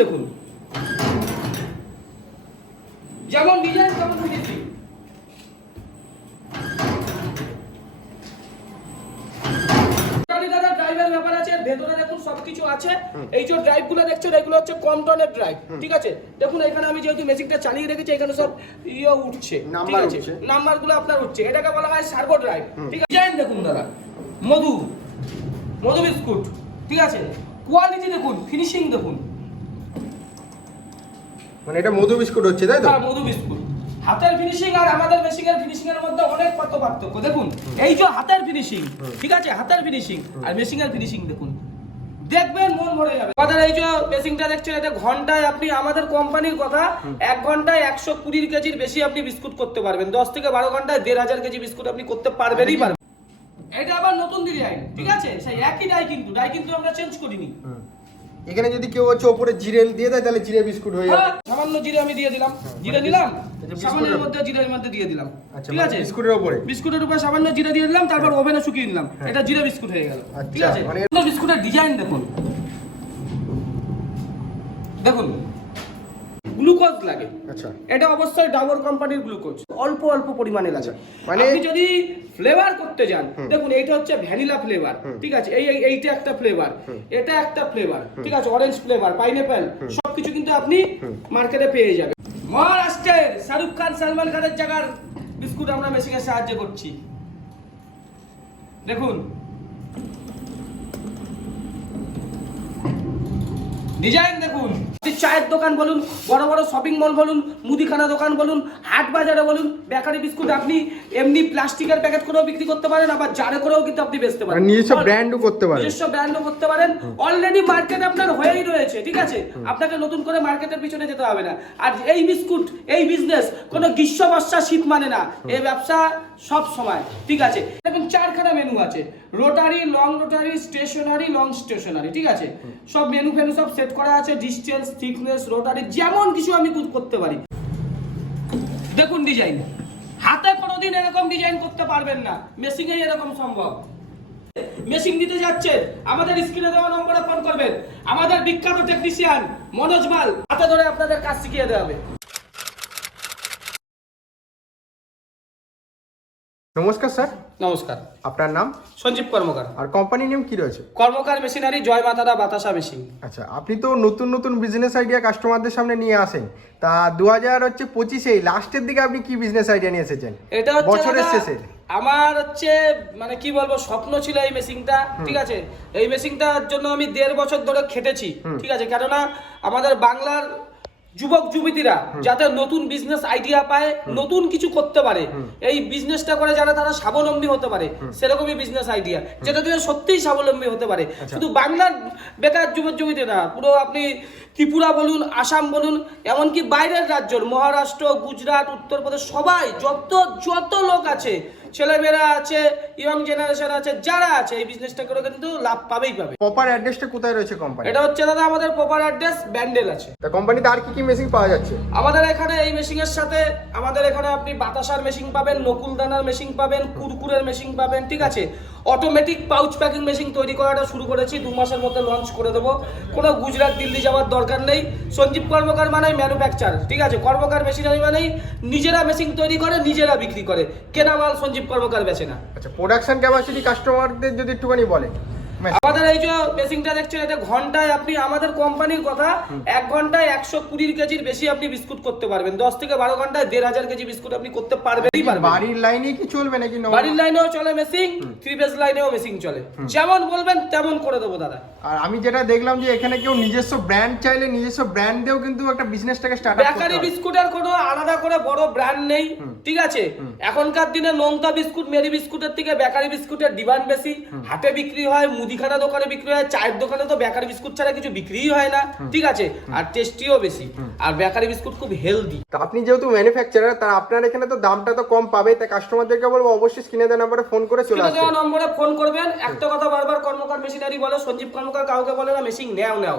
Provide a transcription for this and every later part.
দেখুন, যেমন ডিজাইন তেমন ফিনিশিং। দাদা ড্রাইভের ব্যাপার আছে, ভেতরে দেখুন সবকিছু আছে। এই যে ড্রাইভ গুলো দেখছেন এগুলো হচ্ছে কম টনের ড্রাইভ, ঠিক আছে। দেখুন এখানে আমি যেহেতু মেশিনটা চালিয়ে রেখেছি, এখানে সব উঠছে, ঠিক আছে, নাম্বার গুলো আপনার উঠছে। এটাকে বলা হয় সার্ভো ড্রাইভ, ঠিক আছে। ডিজাইন দেখুন দাদা, মধু বিস্কুট, ঠিক আছে। কোয়ালিটি দেখুন, ফিনিশিং দেখুন, মানে এটা মধু বিস্কুট হচ্ছে, তাই তো? হ্যাঁ, মধু বিস্কুট। হাতের ফিনিশিং আর আমাদের মেশিং এর মধ্যে অনেক পার্থক্য। দেখুন এই যে হাতের ফিনিশিং, ঠিক আছে, হাতের ফিনিশিং আর মেশিং এর ফিনিশিং দেখুন, দেখবেন মন ভরে যাবে। আমাদের এই যে মেশিংটা দেখছেন, এটা ঘন্টায় আপনি, আমাদের কোম্পানির কথা, 1 ঘন্টায় 120 কেজির বেশি আপনি বিস্কুট করতে পারবেন। 10 থেকে 12 ঘন্টায় 1500 কেজি বিস্কুট আপনি করতে পারবেনই পারবেন। এটা আবার নতুন ডিজাইন, ঠিক আছে, সেই একই ডাই কিন্তু আমরা চেঞ্জ করিনি। এখানে যদি কেউ হচ্ছে উপরে জিরে দিয়ে দেয় তাহলে জিরে বিস্কুট হয়ে যাবে। সামান্য জিরে আমি দিয়ে দিলাম, জিরে দিলাম সামান্যের মধ্যে, জিরের মধ্যে দিয়ে দিলাম, ঠিক আছে। বিস্কুটের উপরে সামান্য জিরে দিয়ে দিলাম, তারপর ওভেনে শুকিয়ে দিলাম, এটা জিরে বিস্কুট হয়ে গেল, ঠিক আছে। মানে বিস্কুটের ডিজাইন দেখুন, দেখুন গ্লুকোজ লাগে, আচ্ছা, এটা অবশ্যই ডাবর কোম্পানির গ্লুকোজ, অল্প পরিমাণে লাগে। মানে আপনি যদি ফ্লেভার করতে যান, দেখুন এইটা হচ্ছে ভ্যানিলা ফ্লেভার, ঠিক আছে, এইটা একটা ফ্লেভার, এটা একটা ফ্লেভার, ঠিক আছে, অরেঞ্জ ফ্লেভার, পাইনাপল, সবকিছু কিন্তু আপনি মার্কেটে পেয়ে যাবেন। মহারাষ্ট্রের শাহরুখ খান, সালমান খানের জায়গার বিস্কুট আমরা মেশিনের সাহায্যে করছি। দেখুন ডিজাইন দেখুন, চায়ের দোকান বলুন, বড় বড় শপিং মল বলুন, মুদিখানা দোকান বলুন, হাট বাজারে বলুন, বেকারি বিস্কুট আপনি এমনি প্লাস্টিকের প্যাকেট করেও বিক্রি করতে পারেন, আবার জারে করেও কিন্তু আপনি বেচতে পারেন, নিজস্ব ব্র্যান্ডও করতে পারেন, করতে পারেন। অলরেডি মার্কেটে আপনার হয়েই রয়েছে, ঠিক আছে, আপনাকে নতুন করে মার্কেটের পিছনে যেতে হবে না। আর এই বিস্কুট, এই বিজনেস কোনো গ্রীষ্ম বর্ষা শীত মানে না, এই ব্যবসা সব সময়, ঠিক আছে। দেখুন 4খানা মেনু আছে, rotary, long rotary, stationary, long stationary, ঠিক আছে। সব মেনু সব সেট করা আছে, ডিসটেন্স, থিকনেস, রোটারি, যেমন কিছু আমি করতে পারি। দেখুন ডিজাইন, হাতে কোনোদিন এরকম ডিজাইন করতে পারবেন না, মেশিনে এরকম সম্ভব। মেশিন দিতে যাচ্ছে, আমাদের স্ক্রিনে দেওয়া নম্বরে ফোন করবেন, আমাদের বিখ্যাত টেকনিশিয়ান মনোজ মাল হাতে ধরে আপনাদের কাজ শিখিয়ে দেওয়া হবে। নমস্কার স্যার। নমস্কার, আপনার নাম? সঞ্জীব কর্মকার। আর কোম্পানির নেম কি রয়েছে? কর্মকার মেশিনারি, জয় মাতারা বাতাসা মেশিন। আচ্ছা, আপনি তো নতুন বিজনেস আইডিয়া কাস্টমারদের সামনে নিয়ে আসেন, তা 2025 লাস্টের দিকে আপনি কি বিজনেস আইডিয়া নিয়ে এসেছেন? এটা হচ্ছে বছরের শেষে আমার হচ্ছে মানে কি বলবো, স্বপ্ন ছিল এই মেশিনটা, ঠিক আছে। এই মেশিনটার জন্য আমি 1.5 বছর ধরে খেটেছি, ঠিক আছে, কেননা আমাদের বাংলার যুবক যুবতীরা যাতে নতুন বিজনেস আইডিয়া পায়, নতুন কিছু করতে পারে, এই বিজনেসটা করে যারা তারা স্বাবলম্বী হতে পারে, সেরকমই বিজনেস আইডিয়া, যেটা দিয়ে সত্যিই স্বাবলম্বী হতে পারে। শুধু বাংলার বেকার যুবক যুবতী না, পুরো আপনি ত্রিপুরা বলুন, আসাম বলুন, এমনকি বাইরের রাজ্যের মহারাষ্ট্র, গুজরাট, উত্তরপ্রদেশ, সবাই যত লোক আছে, ছেলেমেয়েরা আছে, ইয়ং জেনারেশন আছে, যারা আছে এই বিজনেসটা করে কিন্তু লাভ পাবেই পাবে। প্রপার অ্যাড্রেসটা কোথায় রয়েছে কোম্পানি? এটা হচ্ছে দাদা আমাদের প্রপার অ্যাড্রেস ব্যান্ডেল আছে। তা কোম্পানিতে আর কি মেশিন পাওয়া যাচ্ছে? আমাদের এখানে এই মেশিন এর সাথে আমাদের এখানে আপনি বাতাসার মেশিন পাবেন, নকুলদানার মেশিন পাবেন, কুরকুরের মেশিন পাবেন, ঠিক আছে। অটোমেটিক পাউচ প্যাকিং মেশিন তৈরি করাটা শুরু করেছি, 2 মাসের মধ্যে লঞ্চ করে দেবো। কোনো গুজরাট দিল্লি যাওয়ার দরকার নেই। সঞ্জীব কর্মকার মানে ম্যানুফ্যাকচার, ঠিক আছে। কর্মকার মেশিনারি মানেই নিজেরা মেশিন তৈরি করে, নিজেরা বিক্রি করে, কেনা মাল সঞ্জীব কর্মকার বেচে না। আচ্ছা, প্রোডাকশন ক্যাপাসিটি কাস্টমারদের যদি একটুখানি বলে। আমাদের এই যে মেশিনটা দেখছেন, এটা ঘন্টায় আপনি, আমাদের কোম্পানির কথা, 1 ঘন্টায় 120 কেজির বেশি আপনি বিস্কুট করতে পারবেন। 10 থেকে 12 ঘন্টায় 1500 কেজি বিস্কুট আপনি করতে পারবেনই পারবেন। বাড়ির লাইনে কি চলবে নাকি? বাড়ির লাইনেও চলে মেশিন, 3 ফেজ লাইনেও মেশিন চলে, যেমন বলবেন তেমন করে দেবো দাদা। আর আমি যেটা দেখলাম যে এখানে কেউ নিজস্ব ব্র্যান্ড চাইলে নিজস্ব ব্র্যান্ড দিয়েও কিন্তু একটা বিজনেসটাকে স্টার্ট করতে পারে। বেকারি বিস্কুটের কোনো আলাদা করে বড় ব্র্যান্ড নেই, ঠিক আছে। এখনকার দিনে নোনতা বিস্কুট, মেরি বিস্কুটের থেকে বেকারি বিস্কুটের ডিমান্ড বেশি। হাটে বিক্রি হয়, মুদিখানা দোকানে বিক্রি হয়, চায়ের দোকানে তো বেকারি বিস্কুট ছাড়া কিছু বিক্রিই হয় না, ঠিক আছে। আর টেস্টিও বেশি, আর বেকারি বিস্কুট খুব হেলদি। তো আপনি যেহেতু ম্যানুফ্যাকচারার, তার আপনার এখানে তো দামটা তো কম পাবে, তাই কাস্টমারদেরকে বলবো অবশ্যই স্ক্রিনে দেওয়া নম্বরে ফোন করে চলে আসবেন। স্ক্রিনে দেওয়া নম্বরে ফোন করবেন। একটা কথা বারবার কর্মকার মেশিনারি বলে, সঞ্জীব কর্মকার কাউকে বলে না মেশিন নেও।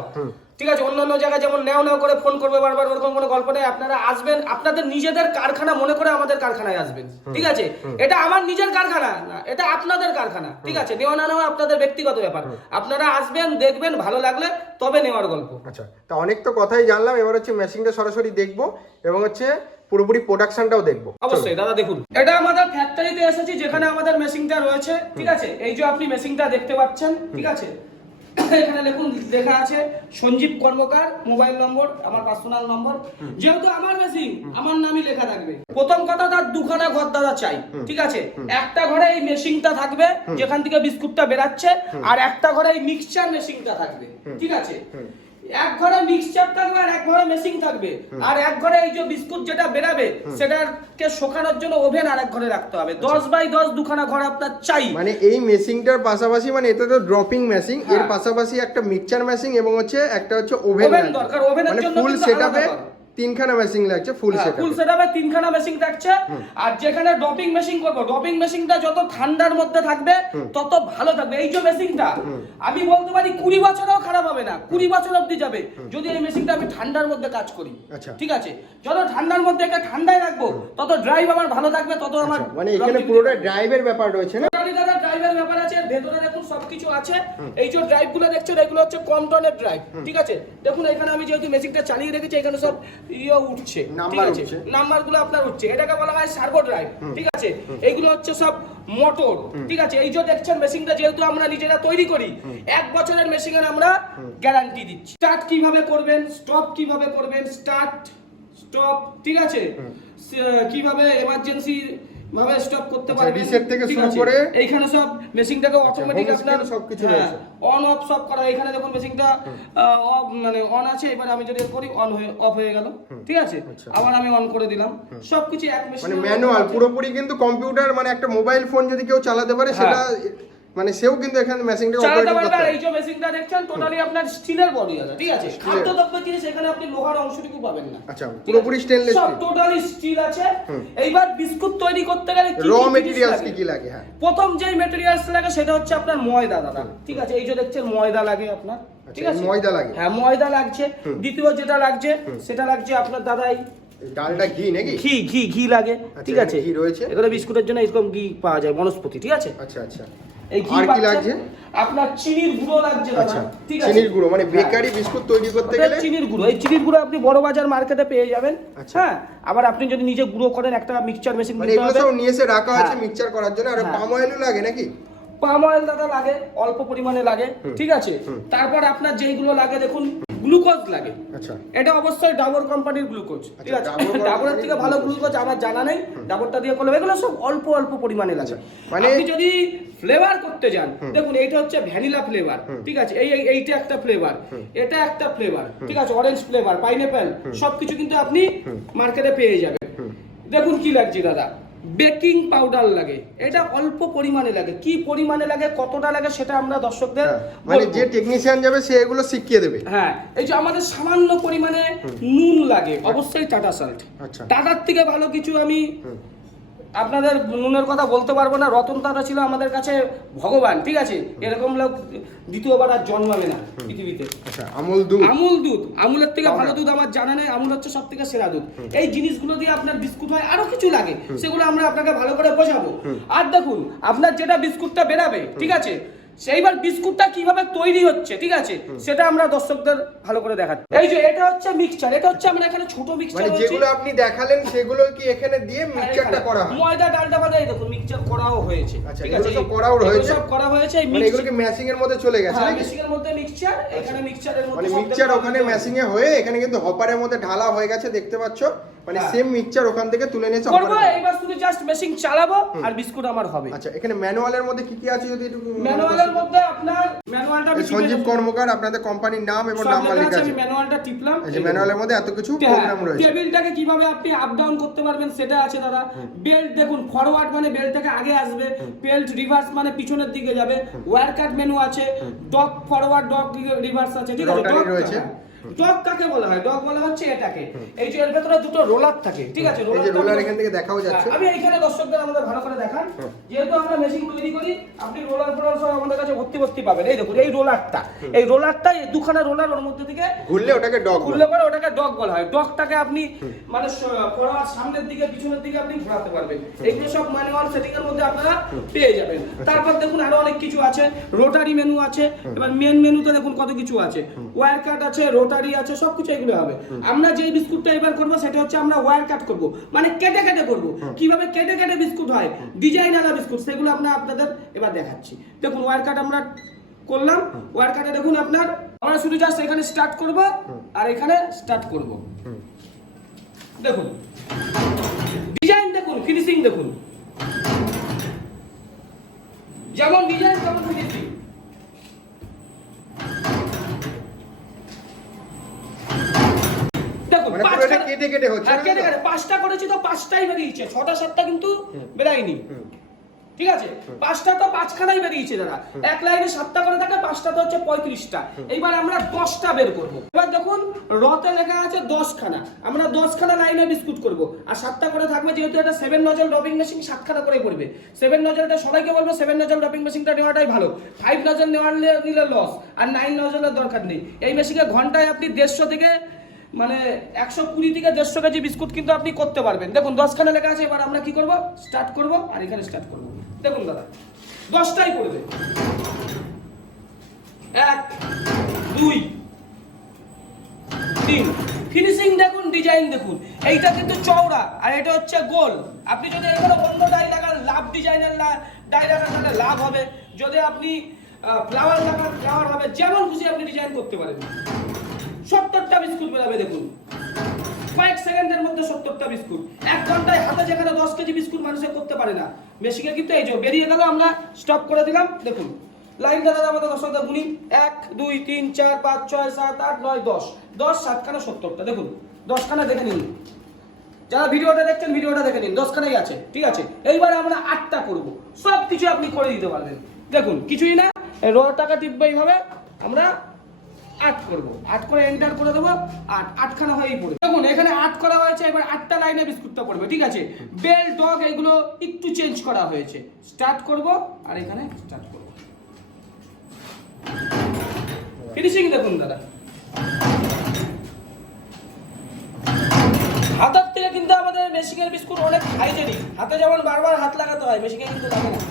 ঠিক আছে, অন্যান্য জায়গায় যেমন নেও করে ফোন করবে বারবার, ওরকম কোনো গল্প নেই। আপনারা আসবেন, আপনাদের নিজেদের কারখানা মনে করে আমাদের কারখানায় আসবেন, ঠিক আছে? এটা আমার নিজের কারখানা না, এটা আপনাদের কারখানা, ঠিক আছে? নেওয়া না নেওয়া আপনাদের ব্যক্তিগত ব্যাপার। আপনারা আসবেন, দেখবেন, ভালো লাগলে তবে নেওয়ার গল্প। আচ্ছা, তা অনেক তো কথাই জানলাম, এবার হচ্ছে মেশিনটা সরাসরি দেখবো এবং হচ্ছে পুরোপুরি প্রোডাকশনটাও দেখবো। অবশ্যই দাদা, দেখুন এটা আমাদের ফ্যাক্টরিতে এসেছি, যেখানে আমাদের মেশিনটা রয়েছে, ঠিক আছে? এই যে আপনি মেশিনটা দেখতে পাচ্ছেন, ঠিক আছে? এখানে দেখুন লেখা আছে সঞ্জীব কর্মকার, মোবাইল নম্বর আমার পার্সোনাল নম্বর। যেহেতু আমার মেশিন, আমার নামই লেখা থাকবে। প্রথম কথা, তার দুখানা ঘর দাদা চাই, ঠিক আছে? একটা ঘরে এই মেশিনটা থাকবে যেখান থেকে বিস্কুটটা বেরাচ্ছে, আর একটা ঘরে এই মিক্সচার মেশিনটা থাকবে, ঠিক আছে? এক ঘরে মিক্সচার থাকবে আর এক ঘরে মেশিন থাকবে, আর এক ঘরে এই যে বিস্কুট যেটা বেরাবে সেটাকে শোকানোর জন্য ওভেন আর এক ঘরে রাখতে হবে। 10x10 দুখানা ঘর আপনার চাই। মানে এই মেশিনটার পাশাপাশি, মানে এটা তো ড্রপিং মেশিন, এর পাশাপাশি একটা মিক্সচার মেশিন এবং হচ্ছে একটা হচ্ছে ওভেন দরকার। ওভেনের জন্য ফুল সেটআপে তিনখানা মেশিন লাগছে, ফুল সেটআপে তিনখানা মেশিন থাকছে। আর যেখানে ড্রপিং মেশিন করব, ড্রপিং মেশিনটা যত ঠান্ডার মধ্যে থাকবে তত ভালো থাকবে। এই যে মেশিনটা আমি বলতে পারি 20 বছরেও খারাপ হবে না, 20 বছর অবধি যাবে যদি এই মেশিনটা আমি ঠান্ডার মধ্যে কাজ করি, ঠিক আছে? যত ঠান্ডার মধ্যে একটা ঠান্ডায় রাখবো তত ড্রাইভ আমার ভালো থাকবে, তত আমার মানে এখানে পুরোটা ড্রাইভের ব্যাপার রয়েছে না? দাদা ড্রাইভের ব্যাপার আছে, ভেতরে দেখুন সবকিছু আছে। এই যে ড্রাইভগুলো দেখছেন এগুলো হচ্ছে কম টনের ড্রাইভ, ঠিক আছে? দেখুন এখানে আমি যেহেতু মেশিনটা চালিয়ে রেখেছি, এখানে সব উঠছে, ঠিক আছে? নাম্বারগুলো আপনার উঠছে, এটাকে বলা হয় সার্ভো ড্রাইভ, ঠিক আছে? এইগুলো হচ্ছে সব মোটর, ঠিক আছে? এই যে দেখছেন মেশিনটা যেহেতু আমরা নিজেরা তৈরি করি, 1 বছরের মেশিনের আমরা গ্যারান্টি দিচ্ছি। স্টার্ট কিভাবে করবেন, স্টপ কিভাবে করবেন, স্টার্ট স্টপ, ঠিক আছে? কিভাবে এমার্জেন্সি ভাবে স্টপ করতে পারবেন, রিসেট থেকে শুরু করে এইখানে সব মেশিনটাকে অটোমেটিক আপনার সবকিছু রয়েছে, অন অফ সব করা। এখানে দেখুন মেশিনটা অফ মানে অন আছে, এবার আমি যদি করি অন হয়ে অফ হয়ে গেল, ঠিক আছে? আবার আমি অন করে দিলাম, সবকিছু এক মেশিনে, মানে ম্যানুয়াল পুরোপুরি। কিন্তু কম্পিউটার মানে একটা মোবাইল ফোন যদি কেউ চালাতে পারে সেটা মানে সেও কিন্তু এখানে মেশিনটাকে চালাতে পারবে। আর এই যে মেশিনটা দেখছেন টোটালি আপনার স্টিলের বডি আছে, ঠিক আছে? খাদ্যদ্রব্য জিনিস এখানে আপনি লোহার অংশটুকু পাবেন না। আচ্ছা, পুরোপুরি স্টেনলেস সব টোটালি স্টিল আছে। এইবার বিস্কুট তৈরি করতে গেলে কি র ম্যাটেরিয়ালস কি লাগে? হ্যাঁ, প্রথম যেই ম্যাটেরিয়ালস লাগে সেটা হচ্ছে আপনার ময়দা দাদা, ঠিক আছে? এই যে দেখছেন ময়দা লাগে আপনার, ঠিক আছে? ময়দা লাগে, হ্যাঁ ময়দা লাগছে। দ্বিতীয় যেটা লাগছে সেটা লাগছে আপনার দাদা এই ডালটা ঘি নাকি? ঘি লাগে, ঠিক আছে? ঘি রয়েছে। এগুলো বিস্কুটের জন্য এরকম ঘি পাওয়া যায় বনস্পতি, ঠিক আছে? আচ্ছা আচ্ছা। এই ঘি কি লাগছে আপনার? চিনির গুঁড়ো লাগছে দাদা, ঠিক আছে? চিনির গুঁড়ো মানে বেকারি বিস্কুট তৈরি করতে গেলে চিনির গুঁড়ো। এই চিনির গুঁড়ো আপনি বড় বাজার মার্কেটে পেয়ে যাবেন। হ্যাঁ, আবার আপনি যদি নিজে গুঁড়ো করেন একটা মিক্সচার মেশিন মানে এগুলো সব নিয়ে এসে রাখা আছে মিক্সচার করার জন্য। আর পাম অয়েলও লাগে নাকি? পাম অয়েল দাদা লাগে, অল্প পরিমাণে লাগে, ঠিক আছে? তারপর আপনার যেইগুলো লাগে দেখুন গ্লুকোজ লাগে। আচ্ছা, এটা অবশ্যই ডাবর কোম্পানির গ্লুকোজ, ঠিক আছে? ডাবরের থেকে ভালো গ্লুকোজ আমার জানা নেই, ডাবরটা দিয়ে করলে এগুলো সব অল্প অল্প পরিমাণে লাগে। মানে আপনি যদি ফ্লেভার করতে যান, দেখুন এইটা হচ্ছে ভ্যানিলা ফ্লেভার, ঠিক আছে? এইটা একটা ফ্লেভার, এটা একটা ফ্লেভার, ঠিক আছে? অরেঞ্জ ফ্লেভার, পাইনঅ্যাপল, সবকিছু কিন্তু আপনি মার্কেটে পেয়ে যাবেন। দেখুন কি লাগছে দাদা, বেকিং পাউডার লাগে। এটা অল্প পরিমাণে লাগে, কি পরিমাণে লাগে, কতটা লাগে সেটা আমরা দর্শকদের মানে যে টেকনিশিয়ান যাবে সে এগুলো শিখিয়ে দেবে। হ্যাঁ, এই যে আমাদের সামান্য পরিমাণে নুন লাগে, অবশ্যই টাটা সল্ট। আচ্ছা, টাটার থেকে ভালো কিছু আমি আপনাদের নুনের কথা বলতে পারবো না। রতন টাটা ছিল আমাদের কাছে ভগবান, ঠিক আছে? এরকম লোক দ্বিতীয়বার আর জন্মাবে না পৃথিবীতে। আচ্ছা, আমুল দুধ, আমুলের থেকে ভালো দুধ আমার জানা নেই। আমুল হচ্ছে সব থেকে সেরা দুধ। এই জিনিসগুলো দিয়ে আপনার বিস্কুট হয়, আরো কিছু লাগে, সেগুলো আমরা আপনাকে ভালো করে বোঝাবো। আর দেখুন আপনার যেটা বিস্কুটটা বেরাবে, ঠিক আছে? সেইবার বিস্কুটটা কিভাবে তৈরি হচ্ছে, ঠিক আছে? সেটা আমরা দর্শকদের ভালো করে দেখাচ্ছি। এই যে এটা হচ্ছে মিক্সচার, এটা হচ্ছে আমরা এখানে ছোট মিক্সচার, মানে যেগুলো আপনি দেখালেন সেগুলো কি এখানে দিয়ে মিক্সচারটা করা হয়? ময়দা ডালটা বাদে এই দেখুন মিক্সচার করাও হয়েছে, ঠিক আছে? সব করাও রয়েছে, সব করা হয়েছে। এই মানে এগুলো কি মেশিং এর মধ্যে চলে গেছে নাকি? মেশিং এর মধ্যে মিক্সচার, এখানে মিক্সচারের মধ্যে মানে মিক্সচার ওখানে মেশিং এ হয়ে এখানে কিন্তু হপারের মধ্যে ঢালা হয়ে গেছে, দেখতে পাচ্ছ? মানে সেম মিক্সচার ওখান থেকে তুলে নিয়ে চলে করব। এইবার শুধু জাস্ট মেশিং চালাবো আর বিস্কুট আমার হবে। আচ্ছা, এখানে ম্যানুয়ালের মধ্যে কি কি আছে যদি একটু? ম্যানুয়ালের মধ্যে আপনার ম্যানুয়ালটা সঞ্জীব কর্মকার আপনাদের কোম্পানির নাম এবং নাম্বার লেখা আছে। আমি ম্যানুয়ালটা টিপলাম, এই যে ম্যানুয়ালের মধ্যে এত কিছু প্রোগ্রাম রয়েছে। টেবিলটাকে কিভাবে আপনি আপ ডাউন করতে পারবেন সেটা আছে দাদা। বেল্ট দেখুন, ফরওয়ার্ড মানে বেল্টটাকে আগে আসবে, বেল্ট রিভার্স মানে পিছনের দিকে যাবে। ওয়্যার কাট মেনু আছে, ডক ফরওয়ার্ড, ডক রিভার্স আছে, ঠিক আছে? রটারি রয়েছে। ডগ কাকে বলা হয়? ডগ বলা হচ্ছে এটাকে। এই যে এর ভেতরে দুটো রোলার থাকে, ঠিক আছে? এই যে রোলার এখান থেকে দেখাও যাচ্ছে। আমি এইখানে দর্শকদের আমাদের ভালো করে দেখান, যেহেতু আমরা মেশিন তৈরি করি, আপনি রোলার ফোলার সব আমাদের কাছে ভর্তি পাবেন। এই দেখুন এই রোলারটা, এই দুখানা রোলার, ওর মধ্যে থেকে ঘুরলে ওটাকে ডগ, ঘুরলে পরে ওটাকে ডগ বলা হয়। ডগটাকে আপনি মানে পড়ার সামনের দিকে পিছনের দিকে আপনি ঘোরাতে পারবেন। এগুলো সব ম্যানুয়াল সেটিং এর মধ্যে আপনারা পেয়ে যাবেন। তারপর দেখুন আরো অনেক কিছু আছে, রোটারি মেনু আছে। এবার মেন মেনুতে দেখুন কত কিছু আছে, ওয়্যার কাট আছে, রোটারি আছে, সবকিছু এগুলো হবে। আমরা যে বিস্কুটটা এবার করব সেটা হচ্ছে আমরা ওয়্যার কাট করব, মানে কেটে কেটে করব। কিভাবে কেটে কেটে বিস্কুট হয়, ডিজাইন আলা বিস্কুট, সেগুলো আপনাদের এবার দেখাচ্ছি। দেখুন ওয়্যার কাট আমরা করলাম। ওয়্যার কাটে দেখুন আমরা শুধু জাস্ট এখানে স্টার্ট করব আর এখানে স্টার্ট করব। দেখুন ডিজাইন দেখুন, ফিনিশিং দেখুন, যেমন ডিজাইন তেমন ফিনিশিং। দেখুন মানে পুরো এটা কেটে কেটে হচ্ছে, কেটে কেটে পাঁচটা করেছি তো পাঁচটাই বেরিয়েছে, 6টা 7টা কিন্তু বেরায়নি, ঠিক আছে? পাঁচটা তো পাঁচখানাই বেরিয়েছে দাদা। এক লাইনে 7টা করে থাকে, পাঁচটা তো হচ্ছে 35টা। এইবার আমরা 10টা বের করব। এবার দেখুন রতে লেখা আছে 10খানা, আমরা 10খানা লাইনে বিস্কুট করব। আর 7টা করে থাকবে, যেহেতু এটা 7 নজল ড্রপিং মেশিন, 7খানা করেই পড়বে। 7 নজলটা সবাইকে বলবো 7 নজল ড্রপিং মেশিনটা নেওয়াটাই ভালো। 5 নজল নিলে লস, আর 9 নজলের দরকার নেই। এই মেশিনে ঘন্টায় আপনি 150 থেকে মানে 120 থেকে 150 কেজি বিস্কুট কিন্তু আপনি করতে পারবেন। দেখুন 10খানা লেখা আছে। এবার আমরা কি করব, স্টার্ট করব আর এখানে স্টার্ট করব। দেখুন দাদা 10টাই পড়বে, 1 2 3। ফিনিশিং দেখুন, ডিজাইন দেখুন। এইটা কিন্তু চওড়া আর এটা হচ্ছে গোল। আপনি যদি এখানে অন্য ডাই লাগান, লাভ ডিজাইনের ডাই লাগান, তাহলে লাভ হবে। যদি আপনি ফ্লাওয়ার লাগান, ফ্লাওয়ার হবে। যেমন খুশি আপনি ডিজাইন করতে পারেন। 70টা বিস্কুট বেরাবে দেখুন, কয়েক সেকেন্ডের মধ্যে 70টা বিস্কুট। 1 ঘন্টায় হাতে যেখানে 10 কেজি বিস্কুট মানুষে করতে পারে না, মেশিনে কিন্তু এই যে বেরিয়ে গেল, আমরা স্টপ করে দিলাম। দেখুন লাইনটা দাদা আমাদের দর্শকদের গুনি, 1 2 3 4 5 6 7 8 9 10, 10 7খানা 70টা। দেখুন 10খানা দেখে নিন, যারা ভিডিওটা দেখছেন ভিডিওটা দেখে নিন, 10খানাই আছে, ঠিক আছে? এইবার আমরা 8টা করব, সব কিছু আপনি করে দিতে পারবেন। দেখুন কিছুই না, রোটাকা টিপবে এইভাবে, আমরা 8 করব, 8 করে এন্টার করে দেবো, 8খানা হয়েই পড়বে। দেখুন এখানে 8 করা হয়েছে। এবার 8টা লাইনে বিস্কুটটা পড়বে, ঠিক আছে? বেল ডগ এগুলো একটু চেঞ্জ করা হয়েছে। স্টার্ট করব আর এখানে স্টার্ট করব। ফিনিশিং দেখুন দাদা, হাতের থেকে কিন্তু আমাদের মেশিনের বিস্কুট অনেক হাইজেনিক। হাতে যেমন বারবার হাত লাগাতে হয়, মেশিনে কিন্তু লাগে না।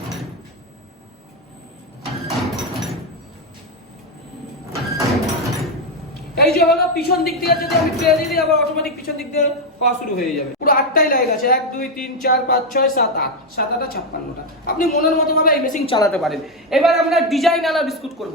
এই যে হলো পিছন দিক থেকে যদি আমি ট্রে দিয়ে দিই, আবার অটোমেটিক পিছন দিক দিয়ে হওয়া শুরু হয়ে যাবে। পুরো 8টাই লাইন আছে, 1 2 3 4 5 6 7 8, 7 8 56টা। আপনি মনের মতো ভাবে এই মেশিন চালাতে পারেন। এবার আমরা ডিজাইন আলা বিস্কুট করব।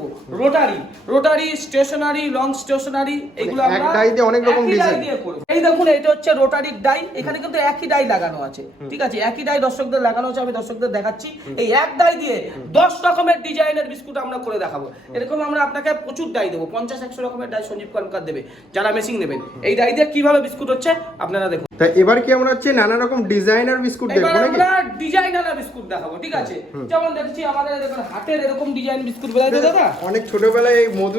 রোটারি, স্টেশনারি, লং স্টেশনারি, এগুলো আমরা এক ডাই দিয়ে অনেক রকম ডিজাইন দিয়ে করব। এই দেখুন এটা হচ্ছে রোটারির ডাই, এখানে কিন্তু একই ডাই লাগানো আছে, ঠিক আছে? একই ডাই দর্শকদের লাগানো আছে, আমি দর্শকদের দেখাচ্ছি। এই এক ডাই দিয়ে 10 রকমের ডিজাইনের বিস্কুট আমরা করে দেখাবো। এরকম আমরা আপনাকে প্রচুর ডাই দেবো, 50-100 রকমের ডাই সঞ্জীব কর্মকার দেবে যারা মেশিন নেবেন। এই ডাই দিয়ে কিভাবে বিস্কুট হচ্ছে আপনারা দেখুন। তা এবার কি আমরা হচ্ছে নানা রকম ডিজাইনার বিস্কুট দেখবো নাকি? আমরা ডিজাইনার বিস্কুট দেখাবো, ঠিক আছে? যেমন দেখছি আমাদের দেখুন হাতের এরকম ডিজাইন বিস্কুট বের হয় দাদা। অনেক ছোটবেলায় এই মধু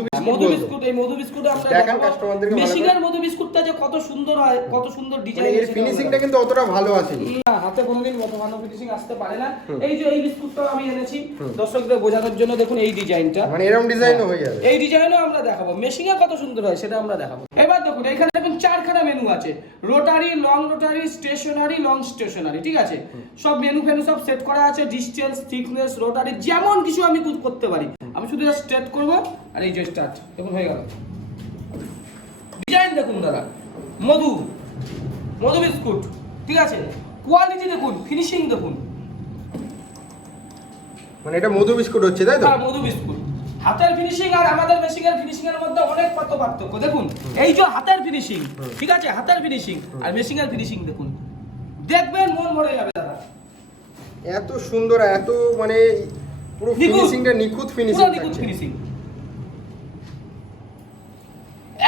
বিস্কুট, এই মধু বিস্কুট আমরা দেখান কাস্টমারদেরকে। মেশিনের মধু বিস্কুটটা যে কত সুন্দর হয়, কত সুন্দর ডিজাইন, এর ফিনিশিংটা কিন্তু অতটা ভালো আসেনি। না, হাতে কোনোদিন মত ভালো ফিনিশিং আসতে পারে না। এই যে এই বিস্কুটটাও আমি এনেছি দর্শকদের বোঝানোর জন্য। দেখুন এই ডিজাইনটা, মানে এরকম ডিজাইনও হয়ে যাবে। এই ডিজাইনও আমরা দেখাবো। মেশিনে কত সুন্দর হয় সেটা আমরা দেখাবো। এবার দেখুন এখানে দেখুন 4খানা মেনু আছে, rotary, long rotary, stationary, long stationary, ঠিক আছে? সব মেনু ফেনু সব সেট করা আছে, ডিসটেন্স, থিকনেস, রোটারি, যেমন কিছু আমি করতে পারি। আমি শুধু জাস্ট স্টার্ট করব আর এই যে স্টার্ট, দেখুন হয়ে গেল। ডিজাইন দেখুন দাদা, মধু বিস্কুট, ঠিক আছে? কোয়ালিটি দেখুন, ফিনিশিং দেখুন। মানে এটা মধু বিস্কুট হচ্ছে, তাই তো? হ্যাঁ, মধু বিস্কুট। হাতের ফিনিশিং আর আমাদের মেশিনের ফিনিশিং এর মধ্যে অনেক পার্থক্য। দেখুন এই যে হাতের ফিনিশিং, ঠিক আছে? হাতের ফিনিশিং আর মেশিনের ফিনিশিং দেখুন, দেখবেন মন ভরে যাবে দাদা। এত সুন্দর, এত মানে পুরো ফিনিশিংটা নিখুঁত ফিনিশিং, নিখুঁত ফিনিশিং।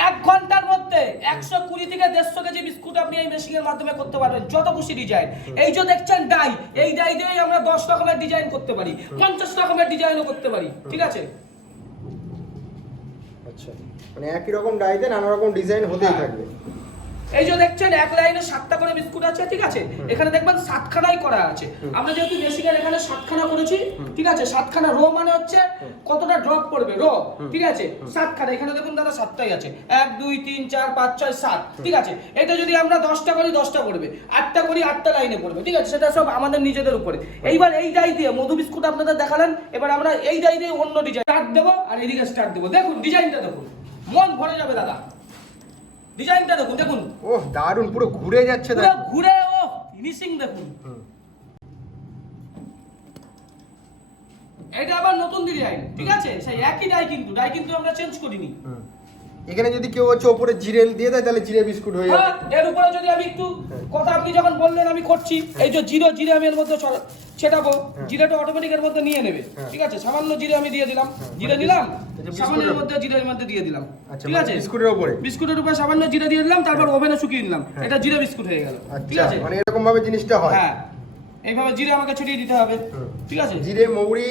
1 ঘন্টার মধ্যে 120 থেকে 150 কেজি বিস্কুট আপনি এই মেশিনের মাধ্যমে করতে পারবেন, যত খুশি ডিজাইন। এই যে দেখছেন ডাই, এই ডাই দিয়েই আমরা 10 রকমের ডিজাইন করতে পারি, 50 রকমের ডিজাইনও করতে পারি, ঠিক আছে? আচ্ছা মানে একই রকম ডাইতে নানা রকম ডিজাইন হতেই থাকবে। এই যে দেখছেন এক লাইনে 7টা করে বিস্কুট আছে, ঠিক আছে, এখানে দেখবেন 7খানাই করা আছে। আমরা যেহেতু বেসিকের এখানে 7খানা করেছি, ঠিক আছে, 7খানা রো মানে হচ্ছে কতটা ড্রপ পড়বে রো, ঠিক আছে, 7খানা। এখানে দেখুন দাদা 7টাই আছে, 1 2 3 4 5 6 7, ঠিক আছে। এটা যদি আমরা 10টা করি 10টা পড়বে, 8টা করি 8টা লাইনে পড়বে, ঠিক আছে, সেটা সব আমাদের নিজেদের উপরে। এইবার এই ডাই দিয়ে মধু বিস্কুট আপনাদের দেখালেন, এবার আমরা এই ডাই দিয়ে অন্য ডিজাইন স্টার্ট দেবো আর এদিকে স্টার্ট দেবো। দেখুন ডিজাইনটা দেখুন, মন ভরে যাবে দাদা। ডিজাইনটা দেখুন, দেখুন ওহ দারুন, পুরো ঘুরে যাচ্ছে, পুরো ঘুরে, ও ফিনিশিং দেখুন। এটা আবার নতুন ডিজাইন, ঠিক আছে, সেই একই ডাই কিন্তু আমরা চেঞ্জ করিনি। এখানে যদি কেউ হচ্ছে উপরে জিরে দিয়ে দেয় তাহলে জিরে বিস্কুট হয়ে যাবে। এর উপরে যদি আমি একটু কথা, আপনি যখন বললেন আমি করছি, এই যে জিরে আমি এর মধ্যে ছেটাবো, জিরেটা অটোমেটিক এর মধ্যে নিয়ে নেবে, ঠিক আছে। সামান্য জিরে আমি দিয়ে দিলাম, জিরে দিলাম, সামান্যের মধ্যে জিরের মধ্যে দিয়ে দিলাম, ঠিক আছে, বিস্কুটের উপরে সামান্য জিরে দিয়ে দিলাম, তারপর ওভেনে শুকিয়ে দিলাম, এটা জিরে বিস্কুট হয়ে গেল, ঠিক আছে। মানে এরকম ভাবে জিনিসটা হয়। হ্যাঁ, এইভাবে জিরে আমাকে ছড়িয়ে দিতে হবে, ঠিক আছে। জিরে মৌরি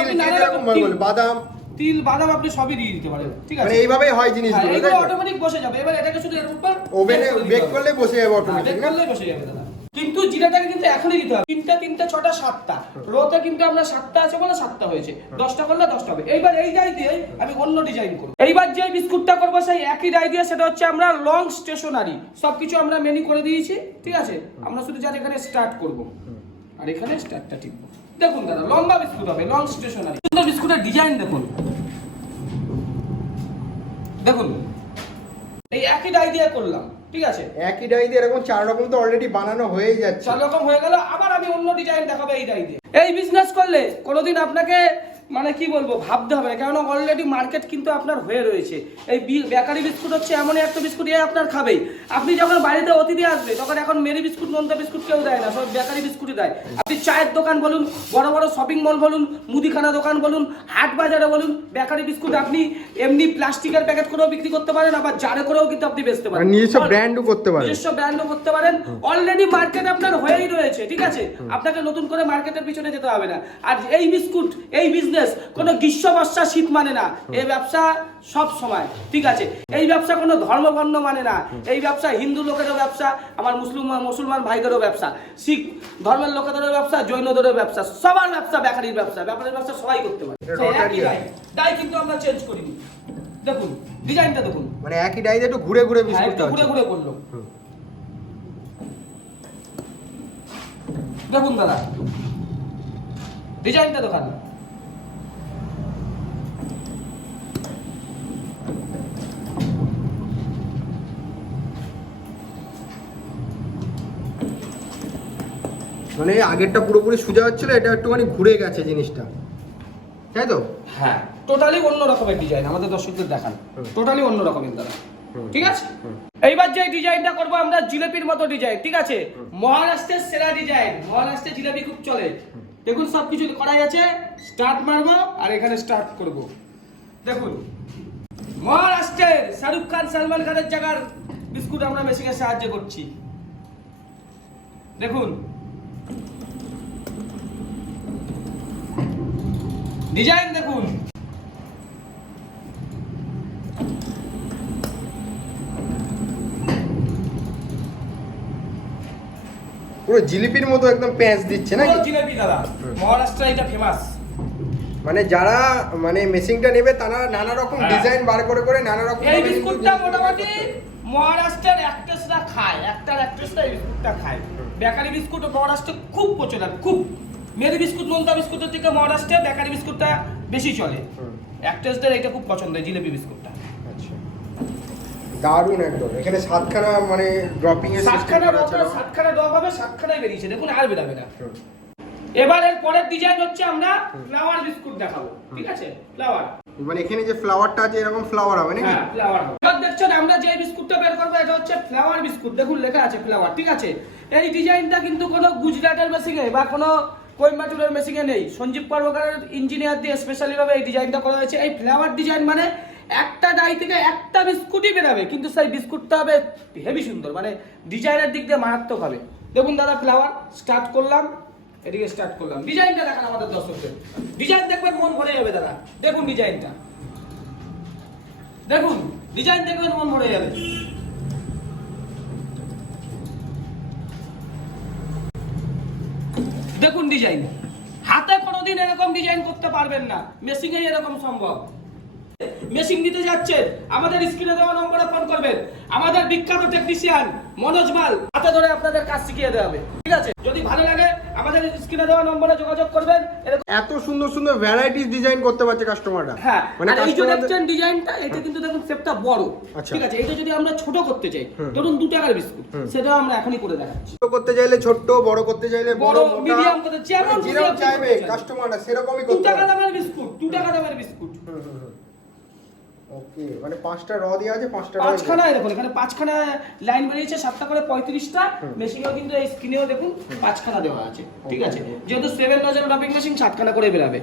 আপনি নানা রকম বাদাম, তিল, বাদাম আপনি সবই দিয়ে দিতে পারেন, ঠিক আছে। মানে এইভাবেই হয় জিনিসগুলো, এটা অটোমেটিক বসে যাবে। এবার এটাকে শুধু এর উপর ওভেনে বেক করলে বসে যাবে অটোমেটিক, বেক করলে বসে যাবে দাদা। কিন্তু জিরাটাকে কিন্তু এখনই দিতে হবে, 3টা 3টা 6টা 7টা রোতে কিন্তু আমরা 7টা আছে বলে 7টা হয়েছে, 10টা করলে 10টা হবে। এইবার এই ডাই দিয়ে আমি অন্য ডিজাইন করব। এইবার যে বিস্কুটটা করব সেই একই ডাই দিয়ে, সেটা হচ্ছে আমরা লং স্টেশনারি, সবকিছু আমরা মেনু করে দিয়েছি, ঠিক আছে। আমরা শুধু যা এখানে স্টার্ট করব আর এখানে স্টার্টটা টিপব। দেখুন দাদা লম্বা বিস্কুট হবে, লং স্টেশনারি। সুন্দর বিস্কুটের ডিজাইন দেখুন, দেখুন এই একই ডাই দিয়ে করলাম, ঠিক আছে। একই ডাই দিয়ে এরকম 4 রকম তো অলরেডি বানানো হয়েই যাচ্ছে, 4 রকম হয়ে গেল। আবার আমি অন্য ডিজাইন দেখাবো এই ডাই দিয়ে। এই বিজনেস করলে কোনোদিন আপনাকে মানে কি বলবো ভাবতে হবে না, কারণ অলরেডি মার্কেট কিন্তু আপনার হয়ে রয়েছে। এই বেকারি বিস্কুট হচ্ছে এমনই একটা বিস্কুট আপনার খাবেই। আপনি যখন বাড়িতে অতিথি আসবে তখন এখন মেরি বিস্কুট, নোনতা বিস্কুট কেউ দেয় না, সব বেকারি বিস্কুটই দেয়। আপনি চায়ের দোকান বলুন, বড় বড় শপিং মল বলুন, মুদিখানা দোকান বলুন, হাট বাজারে বলুন, বেকারি বিস্কুট আপনি এমনি প্লাস্টিকের প্যাকেট করেও বিক্রি করতে পারেন, আবার জারে করেও কিন্তু আপনি বেচতে পারেন, নিজস্ব ব্র্যান্ডও করতে পারেন, নিজস্ব ব্র্যান্ডও করতে পারেন। অলরেডি মার্কেট আপনার হয়েই রয়েছে, ঠিক আছে, আপনাকে নতুন করে মার্কেটের পিছনে যেতে হবে না। আর এই বিস্কুট, এই বিজনেস কোনো গ্রীষ্ম বর্ষা শীত মানে না, এই ব্যবসা সব সময়, ঠিক আছে। এই ব্যবসা কোনো ধর্ম বর্ণ মানে না, এই ব্যবসা হিন্দু লোকেরও ব্যবসা, আমার মুসলমান ভাইদেরও ব্যবসা, শিখ ধর্মের লোকেদেরও ব্যবসা, জৈনদেরও ব্যবসা, সবার ব্যবসা, বেকারির ব্যবসা সবাই করতে পারে। ডাই কিন্তু আমরা চেঞ্জ করিনি। দেখুন ডিজাইনটা দেখুন, মানে একই ডাইতে একটু ঘুরে ঘুরে বিস্কুটটা ঘুরে ঘুরে করলো। দেখুন দাদা ডিজাইনটা দেখান, মানে আগেরটা পুরোপুরি সোজা হচ্ছিল, এটা একটুখানি ঘুরে গেছে জিনিসটা, তাই তো? হ্যাঁ, টোটালি অন্য রকমের ডিজাইন আমাদের দর্শকদের দেখান, টোটালি অন্য রকমের দাদা, ঠিক আছে। এইবার যে ডিজাইনটা করবো আমরা জিলেপির মতো ডিজাইন, ঠিক আছে, মহারাষ্ট্রের সেরা ডিজাইন, মহারাষ্ট্রের জিলেপি খুব চলে। দেখুন সবকিছু করাই আছে, স্টার্ট মারবো আর এখানে স্টার্ট করব। দেখুন মহারাষ্ট্রের শাহরুখ খান, সালমান খানের জায়গার বিস্কুট আমরা মেশিনের সাহায্যে করছি। দেখুন ডিজাইন দেখুন, পুরো জিলিপির মতো একদম প্যাঁচ দিচ্ছে না, জিলেপি দাদা, মহারাষ্ট্রে এটা ফেমাস। মানে যারা মানে মেশিনটা নেবে তারা নানা রকম ডিজাইন বার করে করে নানা রকম এই বিস্কুটটা মোটামুটি মহারাষ্ট্রের অ্যাক্ট্রেসরা খায়, অ্যাক্ট্রেসরা এই বিস্কুটটা খায়। বেকারি বিস্কুট মহারাষ্ট্রে খুব প্রচলন, খুব। মেরি বিস্কুট, নোনতা বিস্কুটের থেকে মহারাষ্ট্রে বেকারি বিস্কুটটা বেশি চলে। অ্যাক্ট্রেসদের এটা খুব পছন্দ, জিলেপি বিস্কুটটা। আচ্ছা, দারুণ একদম। এখানে 7খানা মানে ড্রপিং এর সিস্টেম করা আছে, 7খানা ড্রপ হবে, 7খানাই বেরিয়েছে, দেখুন আর বেরাবে না। এবার এর পরের ডিজাইন হচ্ছে আমরা ফ্লাওয়ার বিস্কুট দেখাবো, ঠিক আছে, ফ্লাওয়ার। মানে এখানে যে ফ্লাওয়ারটা আছে এরকম ফ্লাওয়ার হবে নাকি? হ্যাঁ, ফ্লাওয়ার হবে। এবার দেখছেন আমরা যে বিস্কুটটা বের করব এটা হচ্ছে ফ্লাওয়ার বিস্কুট, দেখুন লেখা আছে ফ্লাওয়ার, ঠিক আছে। এই ডিজাইনটা কিন্তু কোনো গুজরাটের মেশিনে বা কোনো কোয়েম্বাটুরের মেশিনে নেই, সঞ্জীব কর্মকারের ইঞ্জিনিয়ার দিয়ে স্পেশালি ভাবে এই ডিজাইনটা করা হয়েছে। এই ফ্লাওয়ার ডিজাইন মানে একটা ডাই থেকে একটা বিস্কুটই বেরাবে, কিন্তু সেই বিস্কুটটা হবে হেভি সুন্দর, মানে ডিজাইনের দিক দিয়ে মারাত্মক হবে। দেখুন দাদা ফ্লাওয়ার স্টার্ট করলাম, এদিকে স্টার্ট করলাম। ডিজাইনটা দেখান আমাদের দর্শকদের, ডিজাইন দেখবেন মন ভরে যাবে দাদা। দেখুন ডিজাইনটা, দেখুন ডিজাইন দেখবেন মন ভরে যাবে। দেখুন ডিজাইন, হাতে কোনোদিন এরকম ডিজাইন করতে পারবেন না, মেশিনে এরকম সম্ভব। মেশিন দিতে যাচ্ছেন, আমাদের স্ক্রিনে দেওয়া নম্বরে ফোন করবেন, আমাদের বিখ্যাত টেকনিশিয়ান মনোজ মাল হাতে ধরে আপনাদের কাজ শিখিয়ে দেওয়া হবে, ঠিক আছে? যদি ভালো লাগে আমাদের স্ক্রিনে দেওয়া নম্বরে যোগাযোগ করবেন। এত সুন্দর সুন্দর ভ্যারাইটিস ডিজাইন করতে পারছে কাস্টমাররা। হ্যাঁ, মানে আর এই যে কাস্টমারদের দেখছেন ডিজাইনটা, এটা কিন্তু দেখুন শেপটা বড়, আচ্ছা। ঠিক আছে? এটা যদি আমরা ছোট করতে চাই, ধরুন 2 টাকার বিস্কুট, সেটাও আমরা এখনই করে দেখাচ্ছি। ছোট করতে চাইলে ছোট, বড় করতে চাইলে বড়, বড়, মোটা, মিডিয়াম করতে যেমন যেরকম চাইবে কাস্টমাররা সেরকমই 2 করতে টাকা হবে। দামের বিস্কুট, 2 টাকা দামের বিস্কুট। ওকে, মানে 5টা র দেওয়া আছে, 5টা র। পাঁচখানা দেখুন, এখানে 5খানা লাইন বেরিয়েছে, 7টা করে 35টা। মেশিনেও কিন্তু এই স্ক্রিনেও দেখুন 5খানা দেওয়া আছে, ঠিক আছে? যেহেতু 7 নজেল ড্রপিং মেশিন 7খানা করে বেরাবে।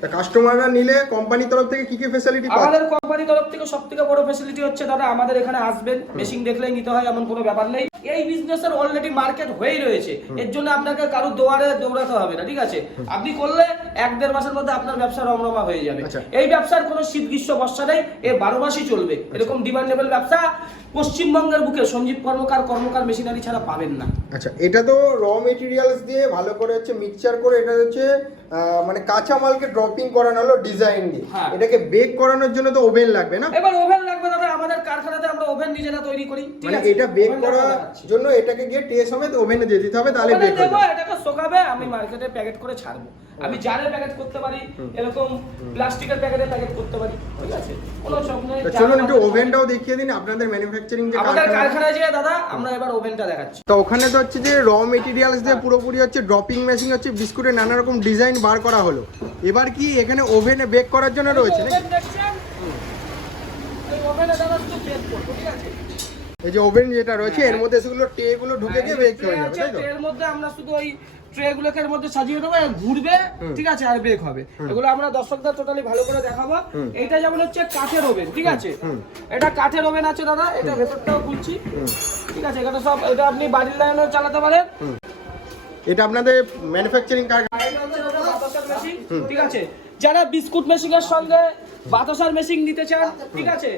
তা কাস্টমাররা নিলে কোম্পানির তরফ থেকে কি কি ফ্যাসিলিটি পায়? আমাদের কোম্পানির তরফ থেকে সবথেকে বড় ফ্যাসিলিটি হচ্ছে দাদা, আমাদের এখানে আসবেন, মেশিন দেখলেই নিতে হয় এমন কোনো ব্যাপার নেই। এই বিজনেসের অলরেডি মার্কেট হয়েই রয়েছে, এর জন্য আপনাকে কারো দুয়ারে দৌড়াতে হবে না, ঠিক আছে? আপনি করলে 1-1.5 মাসের মধ্যে আপনার ব্যবসা রমরমা হয়ে যাবে। আচ্ছা। এই ব্যবসার কোনো শীত গ্রীষ্ম বর্ষা নেই, এ 12 মাসই চলবে। এরকম ডিমান্ডেবল ব্যবসা পশ্চিমবঙ্গের বুকে সঞ্জীব কর্মকার মেশিনারি ছাড়া পাবেন না। আচ্ছা, এটা তো র মেটেরিয়ালস দিয়ে ভালো করে হচ্ছে মিক্সচার করে, এটা হচ্ছে মানে কাঁচা মালকে ড্রপিং করানো হলো ডিজাইন দিয়ে। হ্যাঁ। এটাকে বেক করানোর জন্য তো ওভেন লাগবে না? এবার ওভেন লাগবে দাদা, আমাদের কারখানাতে আমরা ওভেন নিজেরা তৈরি করি, ঠিক মানে আছে? এটা বেক ওভেনটা করার দেখাচ্ছি। জন্য এটাকে গিয়ে ট্রে সমেত ওভেনে দিয়ে দিতে হবে, তাহলে ওভেনে বেক হয়ে দেবো, যাবে। এটাকে শোকাবে, আমি মার্কেটে প্যাকেট করে ছাড়বো। আমি জারে প্যাকেট করতে পারি, এরকম প্লাস্টিকের প্যাকেটে প্যাকেট করতে পারি, ঠিক আছে? কোনো শখ নেই। তো চলুন একটু ওভেনটাও দেখিয়ে দিন, আপনাদের ম্যানুফ্যাকচারিং যে আমাদের কারখানা। কারখানায় যে দাদা আমরা এবার ওভেনটা দেখাচ্ছি। তো ওখানে তো হচ্ছে যে র মেটেরিয়ালস দিয়ে পুরোপুরি হচ্ছে ড্রপিং মেশিন হচ্ছে বিস্কুটের নানা রকম ডিজাইন বার করা হলো। এবার কি এখানে ওভেনে বেক করার জন্য রয়েছে নাকি? ওভেন দেখছেন, এই ওভেনে দাদা শুধু বেক করবো, ঠিক আছে? এই যে ওভেন যেটা রয়েছে এর মধ্যে সেগুলো ট্রে গুলো ঢুকে গিয়ে বেক হয়ে যাবে, তাই তো? এর মধ্যে আমরা শুধু ওই ট্রে গুলোকে এর মধ্যে সাজিয়ে দেবো, ঘুরবে, ঠিক আছে? আর বেক হবে। এগুলো আমরা দর্শকদের টোটালি ভালো করে দেখাবো। এটা যেমন হচ্ছে কাঠের ওভেন, ঠিক আছে? এটা কাঠের ওভেন আছে দাদা, এটা ভেতরটাও খুলছি, ঠিক আছে? এখানে সব, এটা আপনি বাড়ির লাইনেও চালাতে পারেন। এটা আপনাদের ম্যানুফ্যাকচারিং কারখানা। বাতাসার মেশিন, ঠিক আছে? যারা বিস্কুট মেশিনের সঙ্গে বাতাসার মেশিন নিতে চান, ঠিক আছে?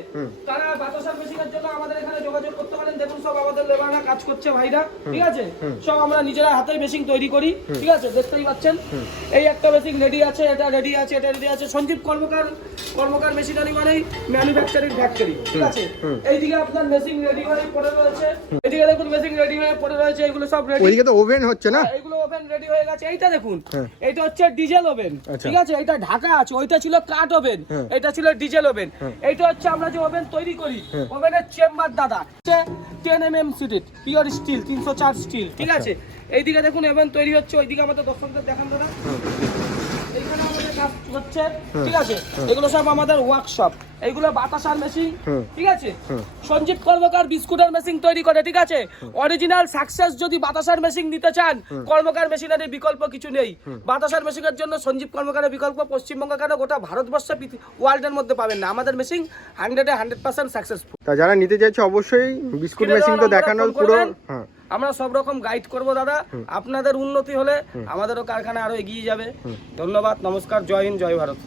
তারা বাতাসার মেশিনের জন্য আমাদের এখানে যোগাযোগ করতে পারেন। দেখুন সব আমাদের লেবাররা কাজ করছে ভাইরা, ঠিক আছে? সব আমরা নিজেরা হাতেই মেশিন তৈরি করি, ঠিক আছে? দেখতেই পাচ্ছেন এই একটা মেশিন রেডি আছে, এটা রেডি আছে, এটা রেডি আছে। সঞ্জীব কর্মকার মেশিনারি মানেই ম্যানুফ্যাকচারিং ফ্যাক্টরি, ঠিক আছে? এইদিকে আপনার মেশিন রেডি হয়ে পড়ে রয়েছে, এদিকে দেখুন মেশিন রেডি হয়ে পড়ে রয়েছে, এগুলো সব রেডি। ওইদিকে তো ওভেন হচ্ছে না? এগুলো ওভেন রেডি হয়ে গেছে। এইটা দেখুন, এইটা হচ্ছে ডিজেল ওভেন, ঠিক আছে? এটা ঢাকা আছে, ওইটা ছিল কাঠ ওভেন, এটা ছিল ডিজেল ওভেন। এইটা হচ্ছে আমরা যে ওভেন তৈরি করি, ওভেনের চেম্বার দাদা 10 mm seated pure steel, 304 steel, ঠিক আছে? এইদিকে দেখুন ওভেন তৈরি হচ্ছে, ওইদিকে আমাদের দর্শকদের দেখান দাদা। এইখানে আমাদের কাজ হচ্ছে, ঠিক আছে? এগুলো সব আমাদের ওয়ার্কশপ। এইগুলো বাতাসার মেশিন, ঠিক আছে? সঞ্জীব কর্মকার বিস্কুটের মেশিন তৈরি করে, ঠিক আছে? অরিজিনাল সাকসেস যদি বাতাসার মেশিন নিতে চান, কর্মকার মেশিনের বিকল্প কিছু নেই। বাতাসার মেশিনের জন্য সঞ্জীব কর্মকারের বিকল্প পশ্চিমবঙ্গ কেন গোটা ভারতবর্ষে ওয়ার্ল্ডের মধ্যে পাবেন না। আমাদের মেশিন 100% সাকসেসফুল। তা যারা নিতে চাইছে অবশ্যই বিস্কুট মেশিন তো দেখানোর পুরো। হ্যাঁ, আমরা সব রকম গাইড করব দাদা। আপনাদের উন্নতি হলে আমাদেরও কারখানা আরো এগিয়ে যাবে। ধন্যবাদ, নমস্কার, জয় হিন্দ, জয় ভারত।